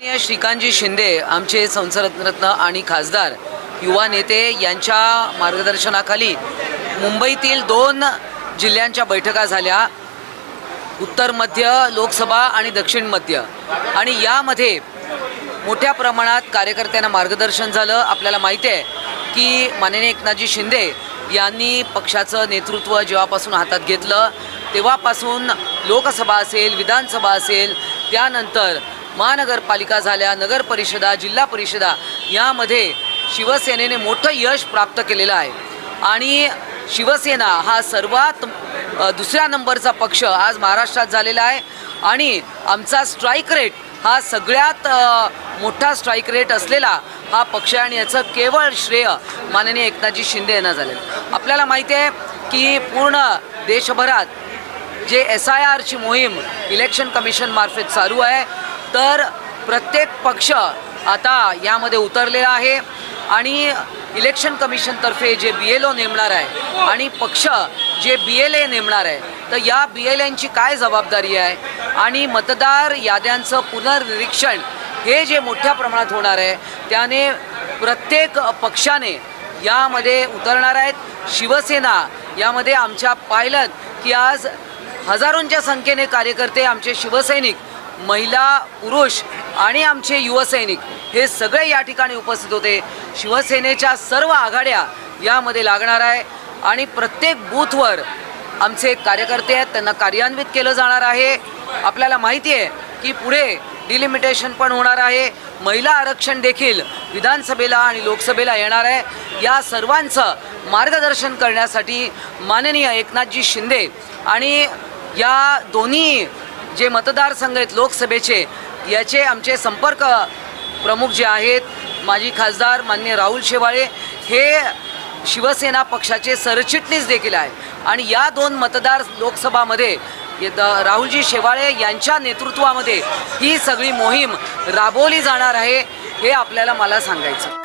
श्रीकांतजी शिंदे आमचे संसदरत्न आणि खासदार युवा नेते यांच्या मार्गदर्शनाखाली मुंबईतील 2 जिल्ह्यांच्या बैठका झाल्या, उत्तर मध्य लोकसभा आणि दक्षिण मध्य, आणि यामध्ये मोठ्या प्रमाणात कार्यकर्त्यांना मार्गदर्शन झालं। आपल्याला माहिती आहे की माननीय एकनाथजी शिंदे यांनी पक्षाचं नेतृत्व जेव्हापासून हातात घेतलं तेव्हापासून लोकसभा असेल, विधानसभा असेल, त्यानंतर महानगरपालिका झाल्या, नगर परिषदा, जिल्हा परिषदा, यामध्ये शिवसेनेने मोठं यश प्राप्त केलेलं आहे। आणि शिवसेना हा सर्वात दुसऱ्या नंबरचा पक्ष आज महाराष्ट्रात झालेला आहे आणि आमचा स्ट्राईक रेट हा सगळ्यात मोठा स्ट्राईक रेट असलेला हा पक्ष आहे आणि याचं केवळ श्रेय माननीय एकनाथजी शिंदे यांना झालेलं। आपल्याला माहिती आहे की पूर्ण देशभरात जे SIRची मोहीम इलेक्शन कमिशन मार्फत चालू आहे, तर प्रत्येक पक्ष आता यामध्ये उतरलेला आहे आणि इलेक्शन कमिशनतर्फे जे BLO नेमणार आहे आणि पक्ष जे BLA नेमणार आहे, तर या BLAंची काय जबाबदारी आहे आणि मतदार याद्यांचं पुनर्निरीक्षण हे जे मोठ्या प्रमाणात होणार आहे त्याने प्रत्येक पक्षाने यामध्ये उतरणार आहेत। शिवसेना यामध्ये आमच्या पाहिलं की आज हजारोंच्या संख्येने कार्यकर्ते, आमचे शिवसैनिक, महिला, पुरुष आणि आमचे युवसैनिक हे सगळे या ठिकाणी उपस्थित होते। शिवसेनेच्या सर्व आघाड्या यामध्ये लागणार आहे आणि प्रत्येक बूथवर आमचे कार्यकर्ते आहेत, त्यांना कार्यान्वित केलं जाणार आहे। आपल्याला माहिती आहे की पुढे डिलिमिटेशन पण होणार आहे, महिला आरक्षण देखील विधानसभेला आणि लोकसभेला येणार आहे। या सर्वांचं मार्गदर्शन करण्यासाठी माननीय एकनाथजी शिंदे आणि या दोन्ही जे मतदारसंघ आहेत लोकसभेचे, याचे आमचे संपर्क प्रमुख जे आहेत माजी खासदार माननीय राहुल शेवाळे हे शिवसेना पक्षाचे सरचिटणीस देखील आहे आणि या 2 मतदार लोकसभामध्ये राहुलजी शेवाळे यांच्या नेतृत्वामध्ये ही सगळी मोहीम राबवली जाणार आहे, हे आपल्याला मला सांगायचं।